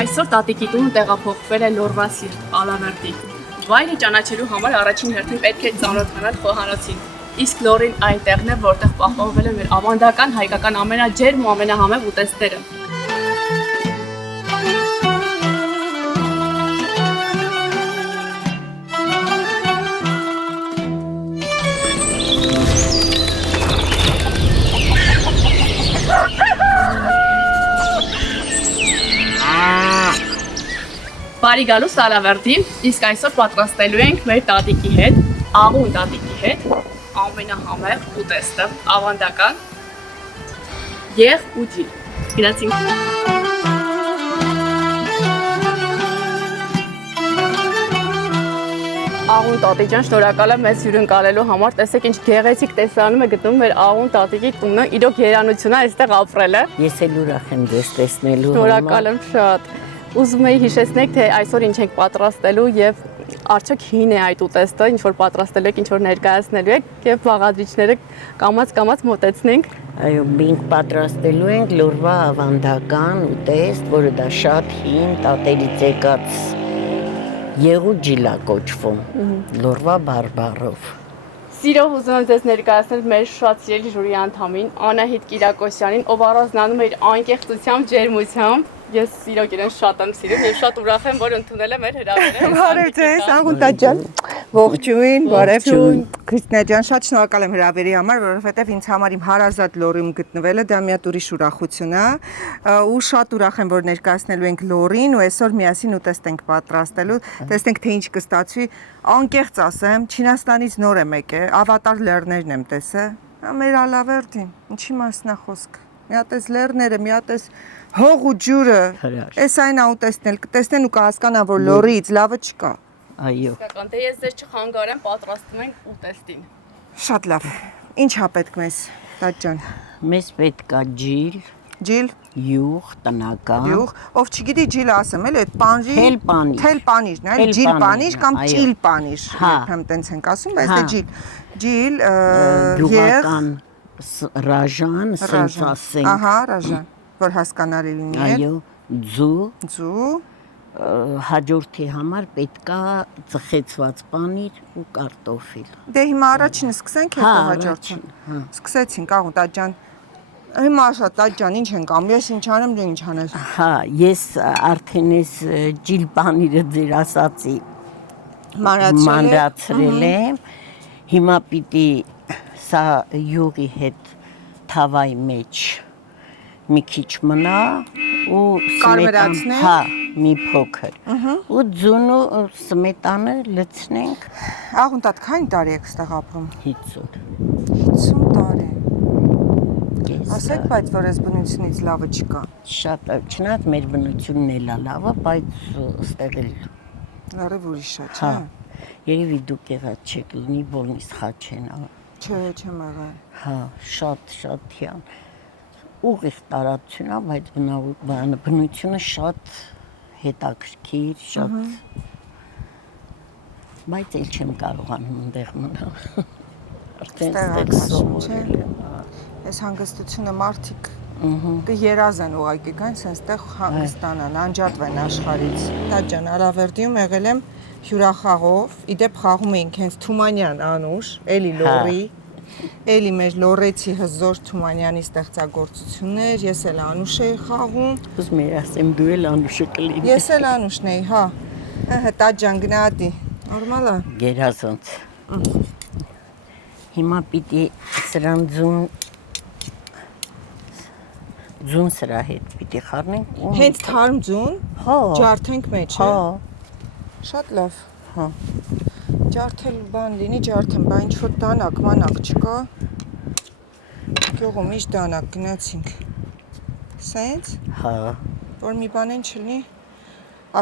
Այսօր տատիկի տուն տեղափոխվել է Լորվա սիրտ, Ալավերդի։ Վայրը ճանաչելու համար առաջին հերթին պետք է ծանոթանալ խոհանոցին։ Իսկ Լորին այն տեղն է, որտեղ պահպանվել են մեր ավանդական հայկական ամենաջերմ ու ամենահամեղ ուտեստները։ Բարի գալուս Ալավերդի, իսկ այսօր պատրաստելու ենք մեր տատիկի հետ, աղուն տատիկի հետ, ամենահամեղ ուտեստը, ավանդական եղ ու ջիլ։ Գնացինք։ Աղուն տատի ջան, շնորհակալ եմ մեզ հյուրընկալելու համար։ Տեսեք ինչ գեղեցիկ տեսարանում է գտնվում մեր աղուն տատիկի տունը, իրոք երանություն է այստեղ ապրելը։ Ես էլ ուրախ եմ ձեզ տեսնելու։ Շնորհակալ եմ շատ։ Ուզում էի հիշեցնեք, թե այսօր ինչ ենք պատրաստելու եւ արդյոք հին է այդ ուտեստը, ինչ որ պատրաստելու եք, ինչ որ ներկայացնելու եք եւ բաղադրիչները կամաց մոտեցնենք։ Այո, մենք պատրաստելու ենք Լորվա ավանդական ուտեստ, որը դա շատ հին տատերից եկած եղու ջիլա կոչվում, Լորվա բարբառով։ Սիրով ուզում եմ ձեզ ներկայացնել մեր շատ սիրելի ժյուրի անդամին Անահիտ Կիրակոսյանին, ով առանձնանում է իր անկեղծությամբ, ջերմությամբ։ Ես իրոք իրեն շատ եմ սիրում եւ շատ ուրախ եմ, որ ընդունել եմ մեր հրավերը։ Բարև ձեզ, Աղուն ջան։ Ողջույն, բարև ջան։ Քրիստինա ջան, շատ շնորհակալ եմ հրավերի համար, որովհետեւ ինձ համար իմ հարազատ Լորիում գտնվելը դա մի հատ ուրիշ ուրախություն է, ու շատ ուրախ եմ, որ ներկայացնելու ենք Լորին ու այսօր միասին ուտեստ ենք պատրաստելու։ Տեսնենք թե ինչ կստացվի։ Անկեղծ ասեմ, Չինաստանից նոր եմ եկել, ավատար լեռներն եմ տեսել։ Մեր Ալավերդին, ինչի մասն է խոսքը։ Մի հատ էս լեռները, մի հատ էս հող ու ջուրը, էս այն աուտեստն էլ կտեսնեն ու կհասկանան, որ Լորիից լավը չկա։ Այո։ Իսկական, դե ես ձեզ չխանգարեմ, պատրաստում ենք ուտեստին։ Շատ լավ։ Ինչ ա պետք մեզ, տատ ջան։ Մեզ պետք է ջիլ, Ջիլ, յուղ, տնական։ յուղ, ով չգիտի ջիլը ասեմ, էլի այդ պանիրի, թել պանիրն է, այլ ջիլ պանիր կամ ճիլ պանիր, երբեմն տենց ենք ասում, բայց դա ջիլ։ Ջիլ, գյուղական ռաժան, սենց ասենք։ Ահա, ռաժան, որ հասկանալի լինի։ Այո, ձու, հաջորդի համար պետք է ծխեցված պանիր ու կարտոֆիլ։ Դե հիմա առաջինը սկսենք հետո հաջորդին։ Սկսեցինք, Աղուն տատ ջան։ Հիմա շատ տատ ջան, ինչ ենք անում, ես ինչ անեմ, դու ինչ անես։ Հա, ես արդեն ես ջիլ պանիրը ձեր ասացի մանրացրել եմ։ Հիմա պիտի սա յուղի հետ թավայի մեջ մի քիչ մնա ու կարմրացնենք, հա, մի փոքր։ Ու ձուն ու սմետանը լցնենք։ Աղուն տատ քանի տարի եք ստեղ ապրում։ 50 տարի։ Ասեք, բայց որ այս բնությունից լավը չկա։ Շատ, չնայած մեր բնությունն էլ է լավը, բայց ստեղ էլ լարև ուրիշ է, չէ։ Հա, երևի դուք եղած չեք լինի, բոլնիս խաչեն։ Չէ, չեմ եղել։ Հա, շատ հիան։ Ուղիղ տարածություն է, բայց բնությունը շատ հետաքրքիր, շատ բայց էլ չեմ կարողանում այնտեղ մնալ։ Արդեն ստեղ սովորել եմ։ Այս հանգստությունը մարդիկ կերազեն ուղղակի կան, սենց տեղ հանգստանան, անջատվեն աշխարհից։ Տատ ջան, Ալավերդիում եղել եմ հյուրախաղով, իդեպ խաղում էինք հենց Թումանյան Անուշ, էլի Լորի, էլի մեր լորեցի հզոր Թումանյանի ստեղծագործություններ, ես էլ Անուշ էի խաղում։ Ուզում եի ասեմ դու էլ Անուշը կլինես։ Ես էլ Անուշն էի, հա։ Տատ ջան, գնահատի։ Նորմալ է։ Գերազանց։ Հիմա պիտի սրան ձուն սրա հետ պիտի խառնենք։ Հենց թարմ ձուն, հա, ջարդենք մեջ, հա։ Շատ լավ։ Հա։ Ջարդել բան լինի, ջարդեմ, բա ինչ որ դանակ, մանակ չկա։ Գյուղում ինչ դանակ գնացինք։ Սենց։ Հա։ Որ մի բան են չլինի,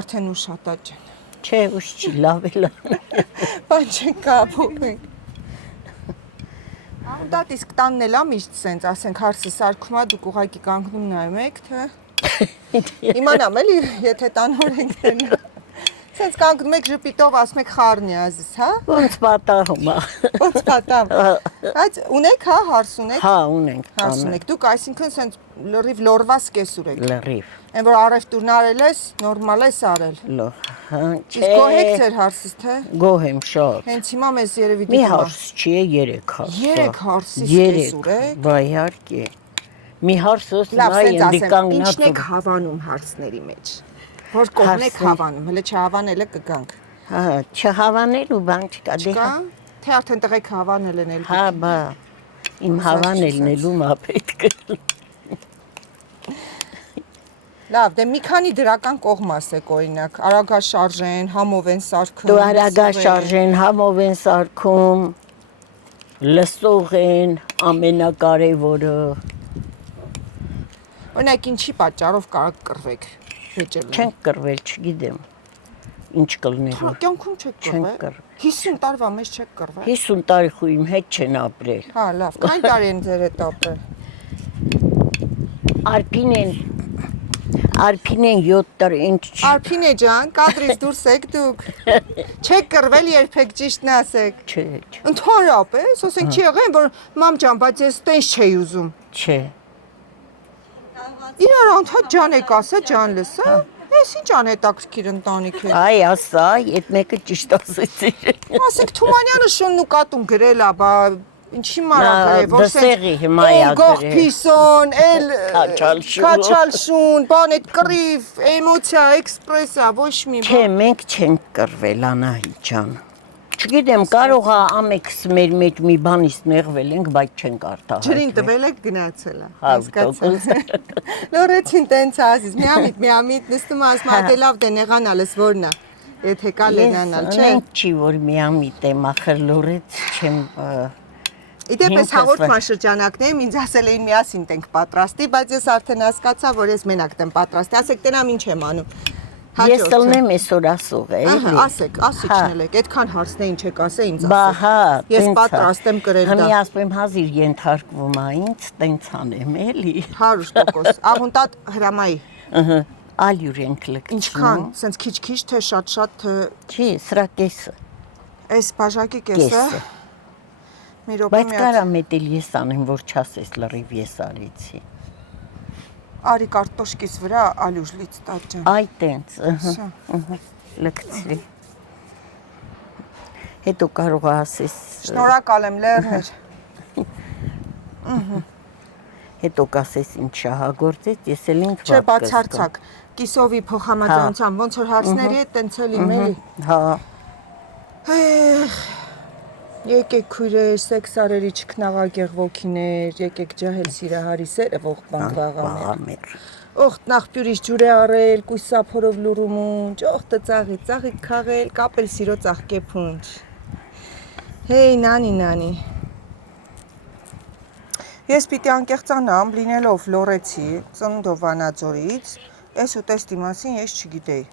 արդեն ուշ հա տատ ջան։ Չէ, ուշ չի, լավ էլ։ Բան չենք կապում։ Դատ իսկ տանն էլ է միշտ սենց, ասենք հարցը սարքում է, դուք ուղղակի կանգնում նայում եք, թե իմանամ էլի, եթե տան հոր ենք տենը։ Սենց կանգնում եք ժպիտով, ասում եք խառնի ազիս, հա։ Ոնց պատահում է։ Ոնց պատամ։ Այդ ունեք, հա, հարս ունեք։ Հա, ունենք։ Հարս ունեք։ Դուք այսինքն սենց լրիվ լորվա սկեսուր եք։ Լրիվ։ Այն որ արևտուրն արել ես, նորմալ ես արել։ Լո։ Հա, Իսկ գոհ եք ձեր հարսից, թե։ Գոհ եմ շատ։ Հենց հիմա մեզ երևի Մի հարս չի, 3 հարս։ 3 հարսի սկեսուր եք։ Բա իհարկե։ Մի հարսս Լավ, նայ սենց ընդի ասեմ, կանգնած։ ինչն եք հավանում հարսների մեջ։ Որ կողմն եք հավանում, հələ չհավանելը կգանք։ Հա, չհավանելու բան չկա, դե։ Չկա։ Թե արդեն տղեկ հավանել են էլ։ Հա, բա։ Իմ հավանելն էլու մա պետք է։ Լավ, դե մի քանի դրական կողմ ասեք օրինակ, արագաշարժեն, համով են սարքում։ Դու արագաշարժեն համով են սարքում, լսող են, ամենակարևորը։ Օրինակ ինչի պատճառով կարող կռվեք վեճերում։ Չենք կռվել, չգիտեմ։ Ինչ կլներով։ Կյանքում չեք Չենք կռվել։ կռվել։ 50 տարվա մեջ չեք կռվել։ 50 տարի խույմ հետ չեն ապրել։ Հա, լավ, քանի տարի են ձեր հետ ապրել։ Արփինեն 7 տարի ինչ։ Արփինե ջան, կադրից դուրս եք դուք։ Չեք կռվել երբեք ճիշտն ասեք։ Չէ, Ընդհանրապես, ասենք չի եղել, որ մամ ջան, բայց ես տենց չէի ուզում։ չէ։ Իրար անդադ ջան եք ասա, ջան լսա։ Ես ինչ անհետաքրքիր ընտանիք է։ Այ ասա, այդ մեկը ճիշտ ասեցի։ Ասեք Թումանյանը շունն ու կատուն գրել է, բա ինչի մարակը, որ դսեղի հիմա է գրել։ Գող փիսոն, էլ Քաչալ շուն, բան այդ կռիվ, էմոցիա, էքսպրեսիա, ոչ մի Չէ, մենք չենք կռվել Անահիտ ջան։ Չգիտեմ, կարող է ամեքս մեր մեջ մի բանից նեղվել ենք, բայց չենք արտահայտվել։ Ջրին տվել եք գնացել է։ Հա, Լորեցին տենց ասից, միամիտ նստում ասում ադե լավ դե նեղանալս որն է։ Եթե կա լենանալ, չէ։ Մենք չի որ միամիտ եմ, ախր լորեց չեմ Իդեպս հաղորդման շրջանակներում ինձ ասել էին միասին տենք պատրաստի, բայց ես արդեն հասկացա, որ ես մենակ տեմ պատրաստի։ Ասեք տենամ ինչ եմ անում։ Ես ելնեմ այսօր ասող է։ Ահա, ասեք, ասիչնել եք, այդքան հարցն է ինչ եք ասե ինձ Բա ասեք։ հա, Ես պատրաստ եմ կրել դա։ Հիմա ասում եմ հազիր ենթարկվում է ինձ, տենց անեմ էլի։ 100%։ Աղունտատ հրամայի։ Ահա, ալյուր ենք լկցնում։ Ինչքան, սենց քիչ-քիչ թե շատ-շատ թե Չի, սրա կեսը։ այս բաժակի կեսը։ Կեսը։ Մի րոպե Բայց մի կարամ էտել ես անեմ, որ չասես լրիվ ես արեցի։ արի կարտոշկիս վրա ալյուր լից տաճ ջան։ Այ տենց, ըհը, լկցրի։ Հետո կարող է ասես Շնորհակալ եմ լեռներ։ Հետո կասես ինչ շահագործեց, ես էլ ինձ Չէ, բացարձակ։ Կիսովի փոխհամաձայնությամբ ոնց որ հարցների է տենց էլի մելի։ Հա, Եկեք քույրեր, սեքսարերի չքնաղագեղ ոգիներ, եկեք ջահել սիրահարի սերևող բանկվաղաներ։ Օխտ նախպյուրից ջուր է արել, կույսափորով լուրումունջ, օխտը ծաղի քաղել, կապել սիրո ծաղկե փունջ։ Հեյ, նանի։ Ես պիտի անկեղծանամ, լինելով լորեցի, ծնունդով Վանաձորից, այս ուտեստի մասին ես չգիտեի։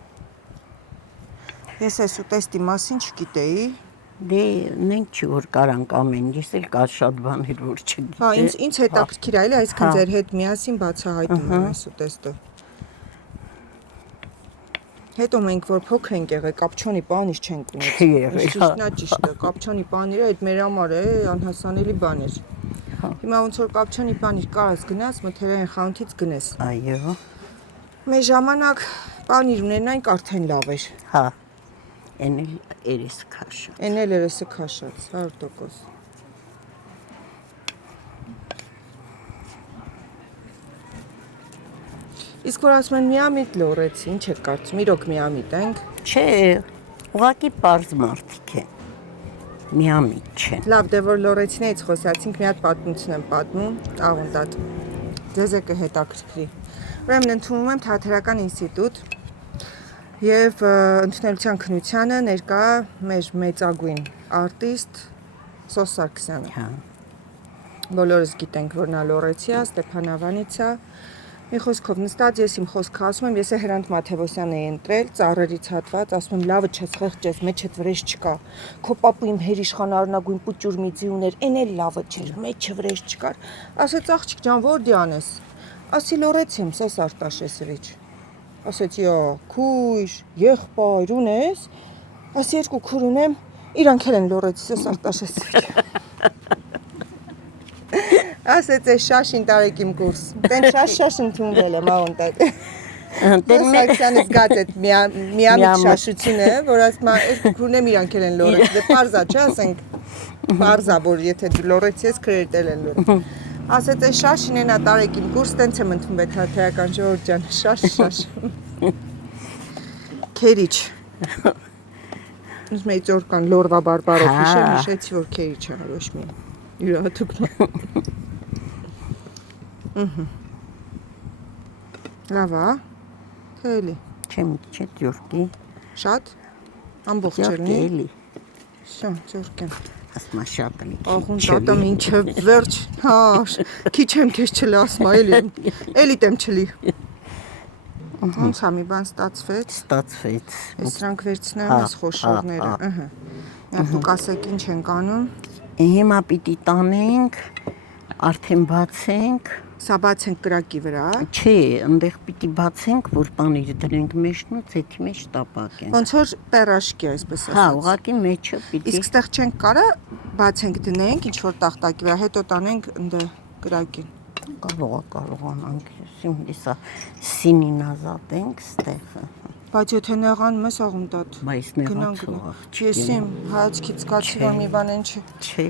Դե նենք չի որ կարանք ամեն, ես էլ կա շատ բաներ որ չգիտեմ։ Հա, ինձ հետաքրքիր այլ, այսքան ձեր հետ միասին բացահայտում եմ այս ուտեստը։ Հետո մենք որ փոքր ենք եղել, կապչոնի պանիր չենք Չի եղել, հա։ Ճիշտ է, կապչոնի պանիրը այդ մեր համար է անհասանելի բան էր։ Հիմա ոնց որ կապչոնի պանիր կարաս գնաս, մթերային խանութից գնես։ Այո։ Մեր ժամանակ պանիր ունենանք արդեն լավ էր։ Հա։ Էն էլ երես քաշը։ Էն էլ երեսը քաշած, 100%։ Իսկ որ ասում են միամիտ լորեցի, ինչ եք կարծում, իրոք միամիտ ենք։ Չէ, ուղղակի պարզ մարդիկ են։ Միամիտ չեն։ Լավ, դե որ լորեցիներից խոսացինք, մի հատ պատմություն եմ պատմում, աղունդատ։ Ձեզ է կհետաքրքրի։ Ուրեմն ընդունում եմ Թատերական ինստիտուտ եւ ընդունելության քննությանը ներկա մեր մեծագույն արտիստ Սոս Սարգսյանը։ Հա։ Բոլորս գիտենք, որ նա լորեցի է, Ստեփանավանից է։ Մի խոսքով նստած ես իմ խոսքը ասում եմ, ես է Հրանտ Մաթևոսյանն էի ընտրել, ծառերից հատված, ասում եմ լավը չես խեղճես, մեջդ վրեժ չկա։ Քո պապը իմ հերիշխան արնագույն պուճուր մի ձի ուներ, էն էլ լավը չէր, մեջը վրեժ չկար։ Ասեց աղջիկ ջան, որ դի անես։ Ասի լորեցի եմ, Սոս Արտաշեսովիչ։ Ասեցի, քույր, եղբայր ունես, աս երկու քուր ունեմ, իրանք էլ են լորեցիս, Արտաշեսովիչ։ Ասեց, է շաշին տարեք իմ կուրս, տեն շաշ ընդունվել եմ, աղունտակ։ Սակսյանից գած էտ միամիտ շաշությունը, որ ասմա, երկու քուր ունեմ, իրանք էլ են լորեցիս, դե պարզա չէ, ասենք, պարզա, որ եթե դու լորեցի ես, քրերդ էլ են լորեցիս։ Ասեց, է շաշին ենա տարեք իմ կուրս, տենց եմ ընդունվել թաթեական ժողովուրդ ջան, շաշ։ Քերիչ։ Ուսմ էի ծոր կան լորվա բարբարով հիշեցի, որ քերիչ է, ոչ մի յուրահատուկն։ Լավ է, թելի։ Չեմ չէ ձորքի։ Շատ, ամբողջ չելնի։ Էլի։ Շա, ձորք եմ։ Ասма շատ էլի։ Աղուն տատամ ինչը վերջ, հա, քիչ եմ քեզ չլի ասմա, էլի տեմ չլի։ Ոնց է մի բան ստացվեց։ Ստացվեց։ Ես սրանք վերցնեմ ես խոշորները, ըհը։ Եվ դուք ասեք ինչ ենք անում։ Հիմա պիտի տանենք, արդեն բացենք։ Սա բացենք կրակի վրա։ Չէ, այնտեղ պիտի բացենք, որ պանիրը դրենք մեջն ու ցեթի մեջ տապակենք։ Ոնց որ պերաշկի այսպես ասած։ Հա, ուղղակի մեջը պիտի։ Իսկ ստեղ չենք կարա բացենք դնենք ինչ որ տախտակի վրա, հետո տանենք ընդ կրակին։ Կարողանանք, սիմլիսա սինին ազատենք ստեղը։ Բայց եթե նեղանում ես աղունտատ։ Բայց նեղացող աղջիկ։ Չեսիմ, հայացքից զգացի որ մի բան են չի։ Չէ։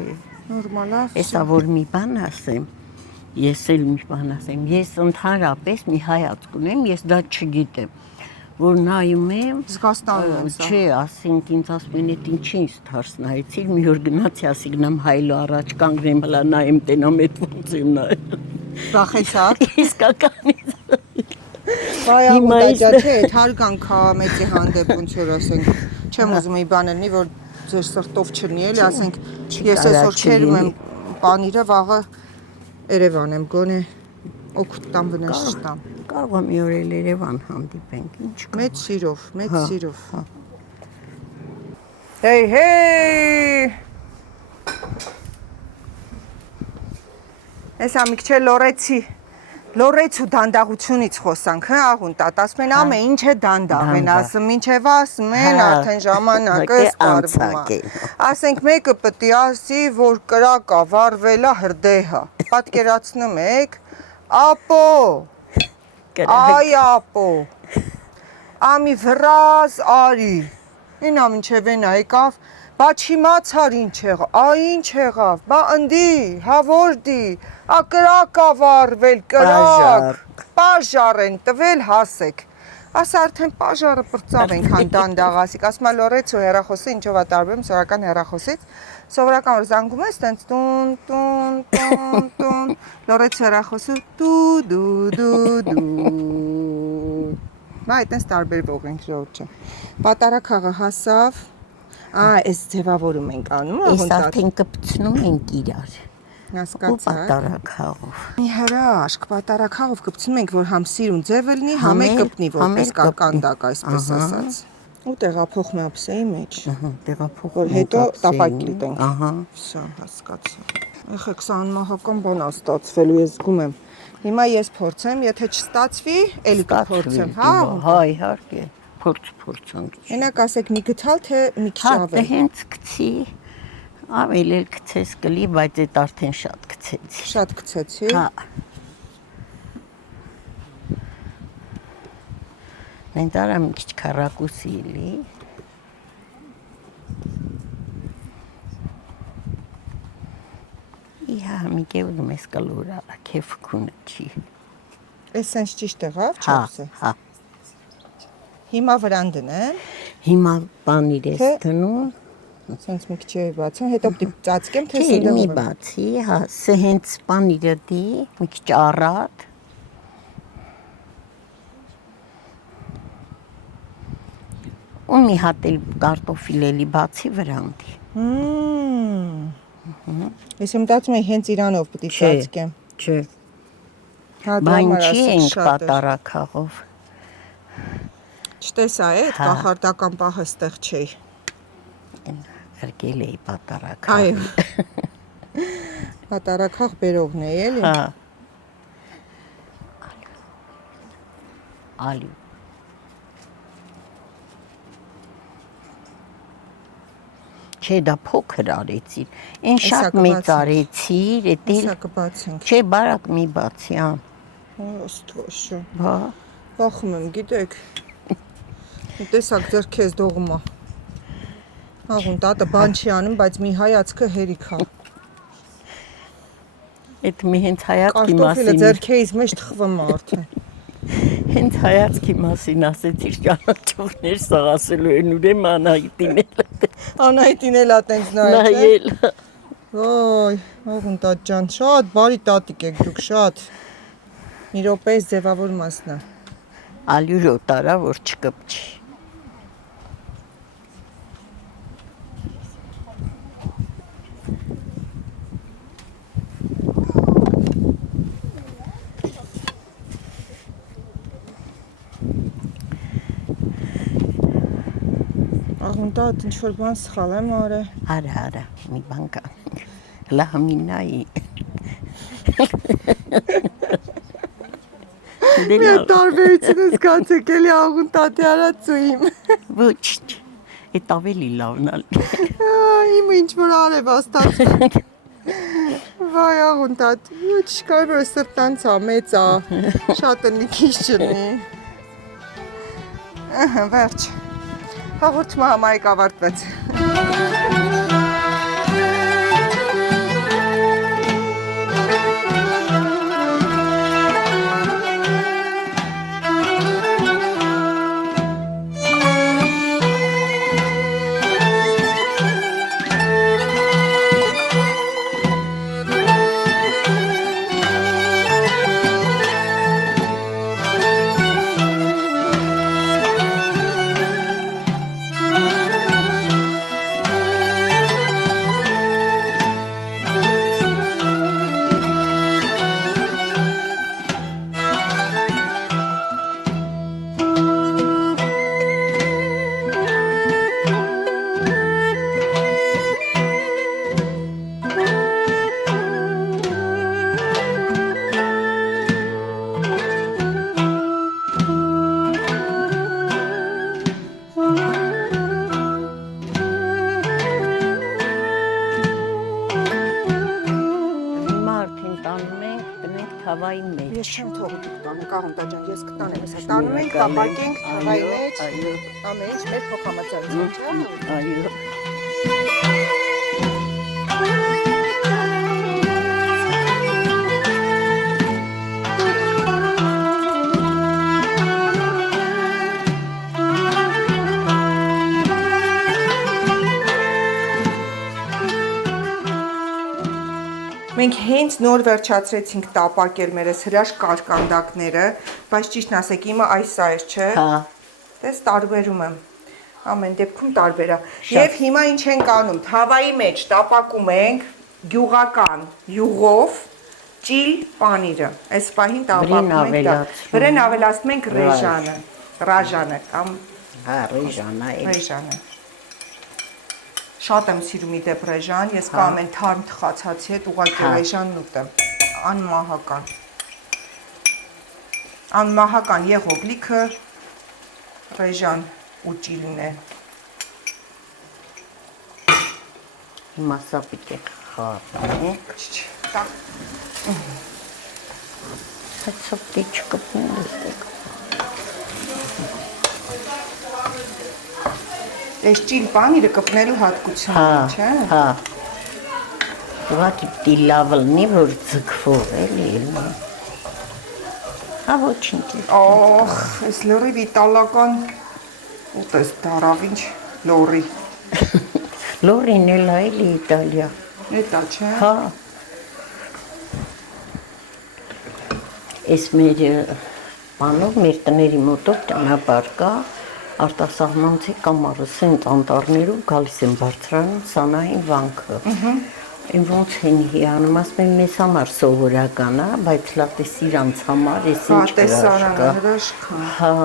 Նորմալ է։ Էսա որ մի բան ասեմ, ես էլ մի բան ասեմ, ես ընդհանրապես մի հայացք ունեմ, ես դա չգիտեմ, որ նայում եմ, զգաստանում եմ սա։ Չէ, ասենք ինձ ասում են, այդ ինչի ինձ թարս նայեցի, մի օր գնացի, ասի գնամ հայլո առաջ կանգնեմ, հլա նայեմ, տենամ այդ ոնց եմ նայել։ Վախեցաք։ Իսկականից։ Բայ աղուտաջա չէ, այդ հարգան քամեցի հանդեպ ոնց որ ասենք, չեմ ուզում մի բան լինի, որ ձեր սրտով չլինի, էլի ասենք, ես այսօր չերում եմ պանիրը, վաղը Երևան եմ գոնե օգուտ տամ վնաս չտամ։ Կարող եմ մի օր էլ Երևան հանդիպենք, ինչ կա։ Մեծ սիրով։ Հեյ։ Էսա մի քիչ լորեցու դանդաղությունից խոսանք, հա աղունտատ, ասում են ամեն ինչ է դանդաղ են, ասում ինչև ասում են, արդեն ժամանակը սպարվում է։ Ասենք մեկը պետք է ասի, որ կրակա վառվելա հրդեհա։ Պատկերացնում եք, ապո, այ ապո, ամի վրազ արի, ինա մինչև են եկավ, բա չիմացար ինչ եղավ, ինչ եղավ, բա ընդի, հավորդի, կրակա վառվել, կրակ, պաժար են տվել հասեք, ասա արդեն պաժարը պրծավ ենքան դանդաղ ասիկ, ասմա լորեց ու հեռախոսը ինչով է տարբերում սովորական հեռախոսից, սովորական որ զանգում ես, տենց տուն, լորեց հեռախոսը դու, բա այտենց տարբերվող ենք ժողովուրդ չէ, պատարագ հասավ, այս ձևավորում ենք անում, Ես արդեն կպցնում ենք իրար։ Ու հասկացա։ պատարագ Մի հրաշք, պատարագ հաղով կպցնում ենք, որ համ սիրուն ձևը լինի, համ է կպնի, որպես կարկանդակ, այսպես ասած։ Ու տեղափոխում է ափսեի մեջ, տեղափոխում որ հետո տապակ լիտենք։ Ահա։ Վсё, հասկացա։ Ეხեք, սա անմահական բան է ստացվելու, ես զգում եմ։ Հիմա ես փորձեմ, եթե չստացվի, էլի կփորձեմ, հա։ Հա, իհարկե, փորձանք։ Մենակ ասեք մի գտալ, թե մի քիչ Հա, ավել։ հենց գցի, ավելի էլ գցես կլի, բայց այդ արդեն շատ գցեցի։ Շատ գցեցի։ Հա։ Նենտարա մի քիչ քառակուսի էլի։ Իհա, մի կեվում ես կլուրա, քեֆ քունը չի։ Էս սենց ճիշտ եղավ, չափսե։ Հա։ Հիմա վրան դնեմ, Հիմա պանիր ես դնում։ սենց մի քիչ բացեմ, հետո պիտի ծածկեմ, թե Չէ, մի սնդեմ։ բացի, հա, սա հենց պանիրը դի, մի քիչ առատ։ Ու մի հատ էլ կարտոֆիլ էլի բացի վրան դի։ Ես մտածում եմ հենց իրանով պիտի ծածկեմ։ Չէ, Հա, դու բայն համար չի ասեք ենք շատ է։ պատարակաղով։ Չտեսա է, այդ կախարդական պահը ստեղ չէի։ Արկել էի պատարակ։ Այո։ Պատարակախ բերողն է, էլի։ Հա։ Ալի։ Չէ, դա փոքր արեցին։ Այն Էսա շատ մեծ կբացենք։ արեցիր, էդի։ Սա կբացենք։ Չէ, բարակ մի բացի, հա։ Ոստոշո։ Բա։ Բախում եմ, գիտեք։ Տեսակ ձեր քեզ դողմա։ Աղուն տատը բան չի անում, բայց մի հայացքը հերիք է։ Այդ մի հենց հայացքի Կարտոֆիլը մասին։ ձեր քեզ մեջ թխվում է արդեն։ Հենց հայացքի մասին ասեցիր ճանաչողներ սա ասելու են ուրեմն Անահիտին էլ։ Անահիտին էլ ա տենց նայել, չէ՞։ Նայել։ Ոյ, աղուն տատ ջան, շատ բարի տատիկ եք դուք, շատ։ Մի րոպեից ձևավոր մասնա։ Ալյուր օտարա, որ չկպչի։ Աղուն տատ, ինչ-որ բան սխալ եմ արել։ Արա, մի բան կա։ Հլա համինայի։ Մի տարբերությունը զգացեք էլի աղուն տատի արած ու իմ։ Ոչ, այդ ավելի լավն ալ։ Իմը ինչ-որ արև աստած։ Վայ աղուն տատ, ոչ կարևոր է սրտանց ա, մեծ ա, շատ ընի քիչ չնի։ Վերջ, հաղորդումը համարեք ավարտվեց։ Թավայի մեջ։ Ես չեմ թողի դուք տանեք, աղուն տա ջան, ես կտանեմ, հեսա տանում ենք, տապակենք թավայի մեջ, ամեն ինչ մեր փոխամասարություն, չէ՞։ Այո։ Մենք հենց նոր վերջացրեցինք տապակել մեր այս հրաշք կարկանդակները, բայց ճիշտն ասեք, իմը այս է, չէ՞։ Հա։ Դες տարբերում եմ։ Ամեն դեպքում տարբեր է։ Եվ հիմա ինչ ենք անում, թավայի մեջ տապակում ենք գյուղական յուղով ճիլ պանիրը։ Այս պահին տապակում ենք դա։ Վրեն ավելացնում ենք ռաժանը կամ հա, ռեժանը։ Շատ եմ սիրում իդեպ ռեժան, ես կամ են թարմ թխացացի հետ ուղղակի ռեժանն ուտեմ, անմահական եղող լիքը ռեժան ու ճիլն է։ Հիմա սա պիտի խառնենք։ Այդ սա պիտի չկպնեն էստեղ։ Այս ճիլ պանիրը կպնելու հատկություն է, չէ՞։ Հա։ Ուղղակի պիտի լավ լինի, որ ձգվող էլի։ Հա, ոչինչ։ Ախ, այս լրիվ իտալական ուտես դարավ ինչ լորի։ Լորին էլ է էլի Իտալիա։ Էտա, չէ։ Հա։ Այս մեր բանով, մեր տների մոտով ճանապարհ կա, արտասահմանցի կամ ասենք անտառներով գալիս են բարձրանում Սանահին վանքը։ Այն ոնց են հիանում, ասում են մեզ համար սովորական է, բայց լատես իրանց համար էս ինչ հրաշք է։ Հա։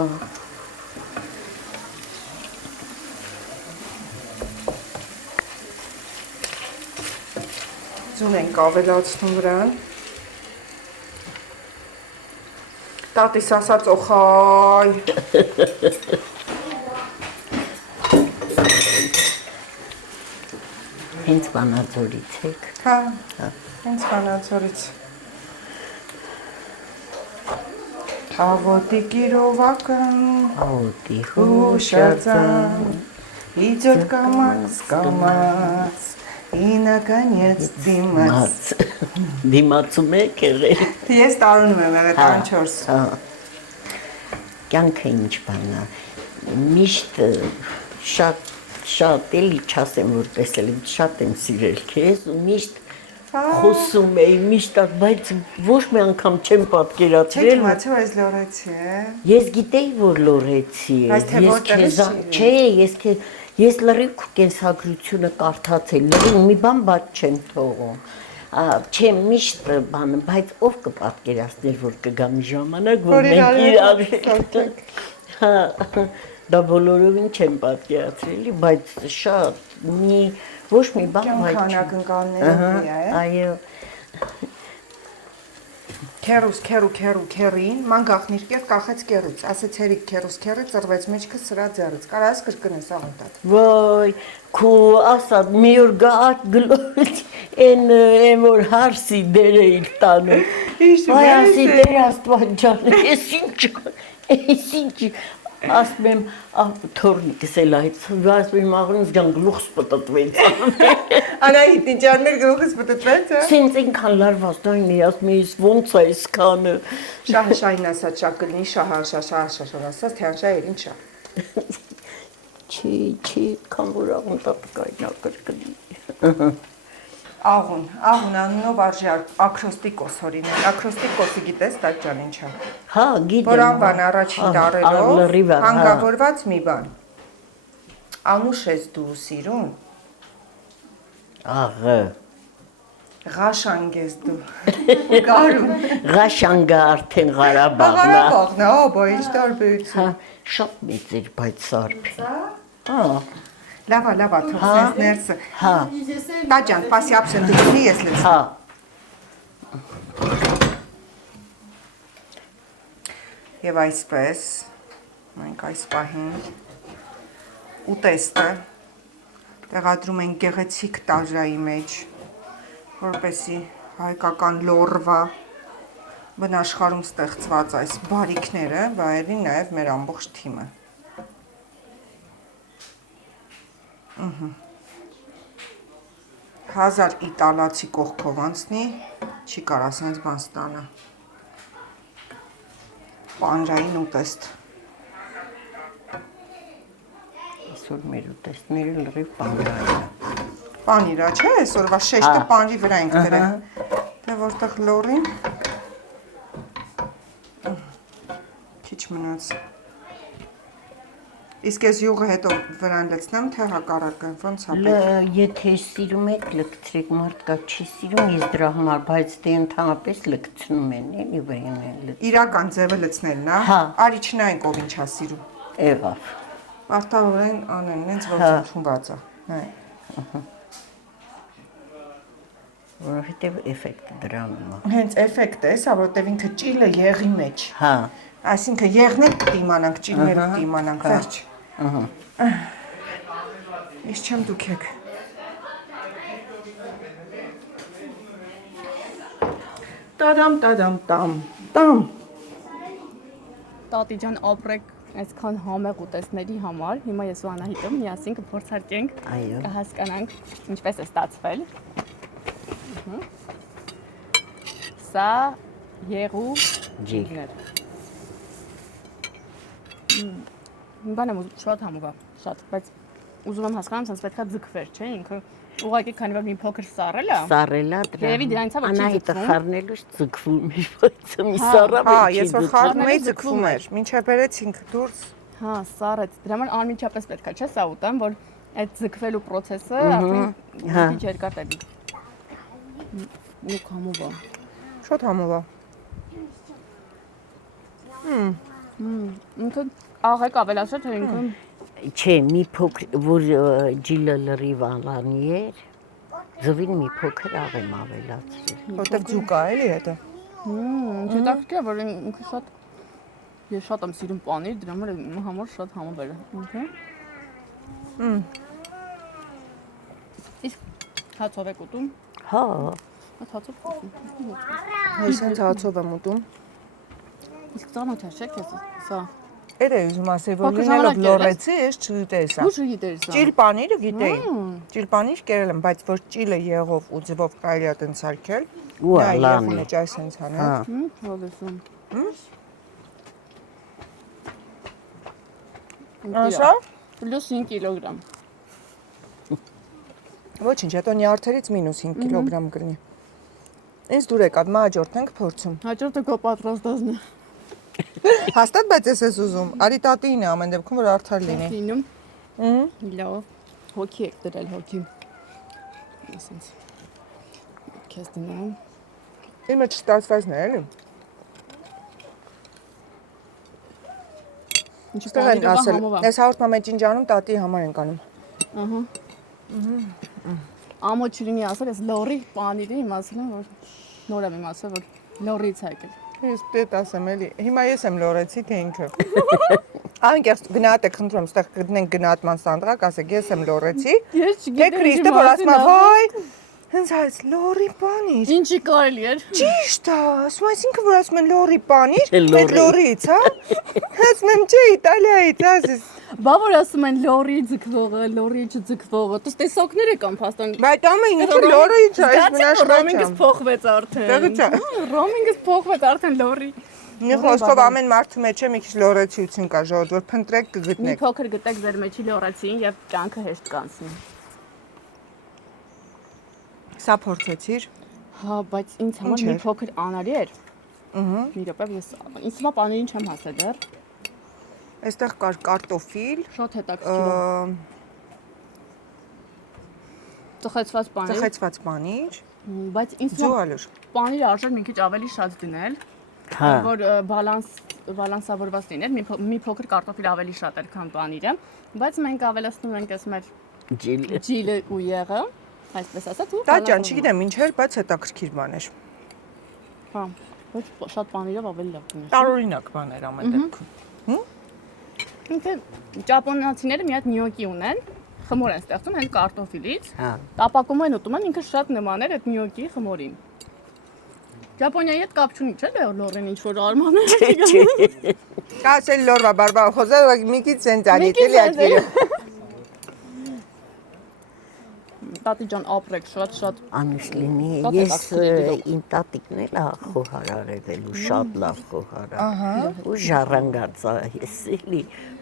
Ձուն ենք ավելացնում վրան։ Տատիս ասած օխայ։ Հենց Վանաձորից եք։ Հա, հենց Վանաձորից։ Հավոտի կիրովական, Ահոտի հուշարձան, իջոտ կամաց, ինականյեց դիմաց։ Դիմացում եք եղել։ Ես տարունում եմ եղել, տարուն 4։ Հա։ Կյանքը ինչ բան է։ Միշտ շատ էլի չասեմ, որ տեսել եմ, շատ եմ սիրել քեզ ու միշտ խոսում էի, միշտ, բայց ոչ մի անգամ չեմ պատկերացրել։ Չէ, իմացա, այս լորեցի է։ Ես գիտեի, որ լորեցի է։ Բայց թե որտեղից չէ, ես լրիվ քո կենսագրությունը կարդացել, լրիվ մի բան բաց չեմ թողում։ Չէ, միշտ բանը, բայց ով կպատկերացներ, որ կգա մի ժամանակ, որ մենք իրար հա, դա բոլորովին չեմ պատկերացրել, բայց շատ ոչ մի բան բայց անակնկալներով մի է։ Այո։ Քերին, ման գախնիր կետ կախեց կերուց, ասեց հերիք քերուս քերը ծրվեց մեջքը սրա ձեռից, կարաս կրկնես աղնդատ։ Վայ, քո ասած մի օր գաք գլոց, են որ հարսի դեր էիր տանում։ Վայ, ասի դեր Աստված ջան, ես ինչ ասում եմ, թորնիկս էլ այդ, ասում եմ աղրինս ջան գլուխս պտտվեց։ Անահիտ, ինչ արներ գլուխս պտտվեց, հա։ Սենց ինքան լարված դայնի, ասում ես ոնց է սկանը։ Շահշային ասած շակլնի, շահաշաշաշաշաշ ասած, թե անշա էր ինչ շա։ Չի, կան որ աղնդատ կայնա կրկնի։ Աղուն անունով արժի ակրոստիկոս հորինել, ակրոստիկոսի գիտես, տակ ջան ինչա։ Հա, գիտեմ։ Որ անվան առաջին դարելով, հանգավորված մի բան։ Անուշ ես դու սիրուն։ Աղը։ Ղաշանգ ես դու։ Կարուն։ Ղաշանգը արդեն Ղարաբաղն է։ Ղարաբաղն է, բա ինչ տարբերություն։ Հա, շատ մեծ էր, բայց սարփ։ Հա։ Լավա, թող սենց ներսը։ Հա։ Տաջան, պասի ապսենտուկնի ես լես։ Հա։ Եվ այսպես, մենք այս պահին ուտեստը տեղադրում ենք գեղեցիկ տաժայի մեջ, որպեսի հայկական լորվա բնաշխարում ստեղծված այս բարիքները վայելի նաև մեր ամբողջ թիմը։ 1000 իտալացի կողքով անցնի, չի կարա սենց բան ստանա։ Պանրային ուտեստ։ Այսօր մեր ուտեստները լրիվ պանրային է։ Պանիրա, չէ, այսօրվա շեշտը պանրի վրա ենք դրել։ Դե որտեղ լորին։ Քիչ մնաց։ Իսկ ես յուղը հետո վրան լցնեմ, թե հակառակը, ոնց ապեք։ Եթե սիրում եք, լկցրեք, մարդկա չի սիրում, ես դրա համար, բայց դե ընդհանրապես լկցնում են, էլի վրան են լցնում։ Իրական ձևը լցնելն է։ Հա։ Արի չնայենք ով ինչա սիրում։ Եղավ։ Պարտավորեն անեն, նենց որ ընդունված է։ Հա։ Որովհետև էֆեկտը դրանում է։ Հենց էֆեկտ է, սա որտեվ ինքը ճիլը եղի մեջ։ Հա։ Այսինքն եղներ դիմանանք, ճիլներ դիմանանք, վերջ։ Ես չեմ դուքեք։ Տադամ։ Տատի ջան, ապրեք այսքան համեղ ուտեստների համար։ Հիմա ես ու Անահիտը միասին կփորձարկենք, կհասկանանք ինչպես է ստացվել։ Սա եղու ջիլներ։ Բանը շատ համով է, շատ, բայց ուզում եմ հասկանամ, սենց պետքա ձգվեր, չէ՞, ինքը ուղղակի քանի որ մի փոքր սառել է։ Սառել է դրա։ Երևի դրանից է որ չի Անահիտը խառնելուց ձգվում էր, բայց մի սառավ է։ Հա, ես որ խառնում էի ձգվում էր, մինչև բերեցինք դուրս։ Հա, սառեց։ Դրա համար անմիջապես պետքա չէ սա ուտեմ, որ այդ ձգվելու process-ը արդեն քիչ երկար տևի։ Ու համով է։ Շատ համով է։ Ինքը աղեկ ավելացրել թե ինքը Չէ, մի փոքր որ ջիլը լրիվ ալանի էր, ձվին մի փոքր աղեմ ավելացրել։ Որտեղ ձուկ է էլի հետո։ հետաքրքիր է որ ինքը շատ ես շատ եմ սիրում պանիր, դրա համար շատ համով էր ինքը։ Իսկ Հացով եք ուտում։ Հա, Հացով ուտում։ Այսինքն հացով եմ ուտում։ Իսկ ծանոթ է, չէ՞ քեզ։ Սա։ Էր է ուզում ասել, որ Փոքր լինելով ժամանակ լորեցի, ես չգիտեի սա։ Ու չգիտեր սա։ Ճիլ պանիրը գիտեի։ Ճիլ պանիր կերել եմ, բայց որ ճիլը եղով ու ձվով կարելի է տենց սարքել։ ու Նա ալանի։ մեջ այս հենց անել։ Հա, Հոլեսում։ Ասա։ Պլյուս 5 կիլոգրամ։ Ոչինչ, հետո նյարդերից մինուս 5 կիլոգրամ կլինի։ Ինձ դուր եկավ, մաջորդ ենք փորձում։ Հաջորդը քո պատրաստածն է։ Հաստատ բայց ես ուզում։ Արի տատին է ամեն դեպքում որ արդար լինի։ Լինում։ Լավ։ Հոգի եք դրել հոգի։ Ասենց։ Քեզ դնում։ Իմը չստացվածն է, էլի։ Ինչ Ստեղ են ասել, ես հաղորդման մեջ ինչ անում, տատի համար ենք անում։ Ահա։ Ամո չլինի ասել, ես լորի պանիրի իմացել եմ, որ նոր եմ իմացել, որ լորից է եկել։ Ես պետք ասեմ էլի, հիմա ես եմ լորեցի, թե ինքը։ Անկեղծ գնահատ եք խնդրում, ստեղ գտնենք գնահատման սանդղակ, ասեք ես եմ լորեցի։ Ես Թե Քրիստը որ ասում է, վայ, հենց այս լորի պանիր։ Ինչի կարելի էր։ Ճիշտ է, ասում այսինքն որ ասում են լորի պանիր, Լորի։ այդ լորից, հա։ Ասում եմ չէ, Իտալիայից, ասես։ Բա որ ասում են լորի ձգվողը, լորի չձգվողը։ Դες տեսոքները կան փաստորեն։ Բայց ամեն ինչը լորից է, այս մնաշխաճ Ռոմինգս փոխվեց արդեն։ Տեղը չէ։ Ռոմինգս փոխվեց արդեն լորի։ Մի խոսքով ամեն մարդու մեջ է մի քիչ լորեցիություն կա, ժողովուրդ, որ փնտրեք Մի կգտնեք։ փոքր գտեք ձեր մեջի լորեցին եւ կյանքը հեշտ կանցնի։ Սա փորձեցիր։ Հա, բայց ինձ համար Ինչ մի էր։ փոքր անարի էր։ Ահա։ Մի րոպե ես ինձ հիմա պանիրին չեմ հասել դեռ։ Այստեղ կար կարտոֆիլ, Շատ հետաքրքիր է։ Ծխեցված պանիր։ ծխեցված պանիր, Բայց ինձ հիմա ձուալուր։ պանիրը արժեր մի քիչ ավելի շատ դնել, հա, որ բալանսավորված լիներ, մի փոքր կարտոֆիլ ավելի շատ էր, քան պանիրը, բայց մենք ավելացնում ենք այս մեր ջիլը։ ջիլը ու եղը, այսպես ասած ու Դա ջան, չգիտեմ ինչ էր, բայց հետաքրքիր բան էր։ Հա, ոչ շատ պանիրով ավելի լավ կներ։ Տարօրինակ բան էր ամեն դեպքում։ Ինքը ճապոնացիները մի հատ նյոկի ունեն, խմոր են ստեղծում հենց կարտոֆիլից, Հա, տապակում են ուտում են, ինքը շատ նման էր այդ նյոկի խմորին։ Ճապոնիայի հետ կապ չունի, չէ՞ լորեն ինչ որ արմաներ։ չէ։ Կասել լորվա բարբար խոզը մի քիչ սենց անիտ էլի այդերը։ Տատի ջան, ապրեք շատ Անուշ լինի, Շատ ես հետաքրքիր իմ տատիկն էլ խոհարար եղել ու շատ լավ խոհարար։ Ահա։ Ու ժառանգած է, ես էլի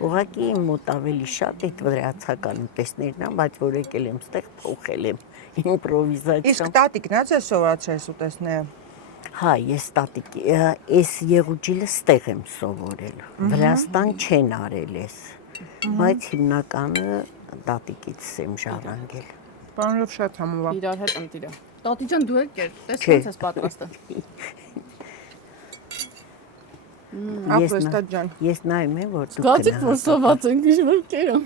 ուղղակի իմ մոտ ավելի շատ այդ վրացական ուտեստներն են, բայց որ եկել եմ ստեղ փոխել եմ Իսկ իմպրովիզացիա։ տատիկն է ձեզ սովորացրել ուտեսները։ Հա, ես տատիկ, այս եղուջիլը ստեղ եմ սովորել։ Վրաստան չեն արել ես, բայց հիմնականը տատիկից եմ ժառանգել։ Բանով շատ համովա։ Իրար հետ ընտիրը։ Տատի ջան, դու եք կեր, տես Չէ։ ոնց ես պատրաստը։ Ապրեստա ջան, Ես նայում եմ, որ դու Գացիկ որ սոված ենք իշխոր կերը։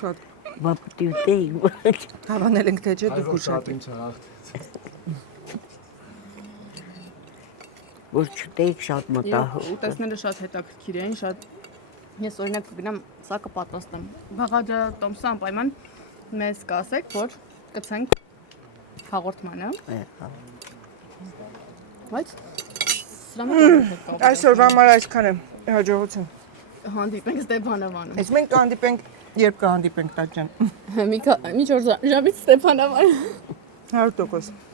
շատ բապտյուտեի հավանել ենք թե չէ դուք ուշադրի։ որ չտեիք շատ մտահոգ։ Ուտեսները շատ հետաքրքիր են, շատ ես օրինակ կգնամ սա կպատրաստեմ։ Բաղաջա Տոմսը անպայման մեզ կասեք, որ կցենք հաղորդմանը, բայց սրա մեջ Այսօրվա համար այսքան է, հաջողություն։ հանդիպենք Ստեփանավանում։ Ես մենք կհանդիպենք, երբ կհանդիպենք տատ ջան։ Մի 4 ժամից Ստեփանավան։ 100%։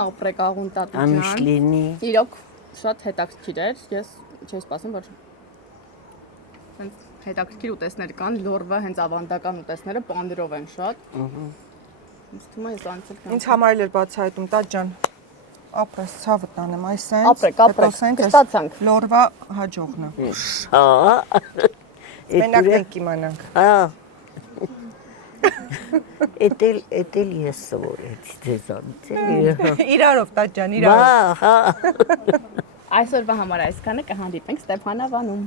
Ապրեք աղուն տատի Անուշ ջան։ լինի։ Իրոք շատ հետաքրքիր էր, ես չէի սպասում, որ հենց հետաքրքիր ուտեսներ կան, լորվա հենց ավանդական ուտեսները պանիրով են շատ։ Ինձ թվում է ես անցել կամ։ Ինձ համար էլ էր բացահայտում տատ ջան։ Ապրես ցավը տանեմ այս սենց։ Ապրեք, կստացանք։ Լորվա հաջողն է։ Հա։ Մենակ մենք իմանանք։ Հա։ Էտել ես սովորեցի ձեզանից։ Իրարով տատ ջան, Բա, իրարով։ հա։ Այսօրվա համար այսքանը կհանդիպենք Ստեփանավանում։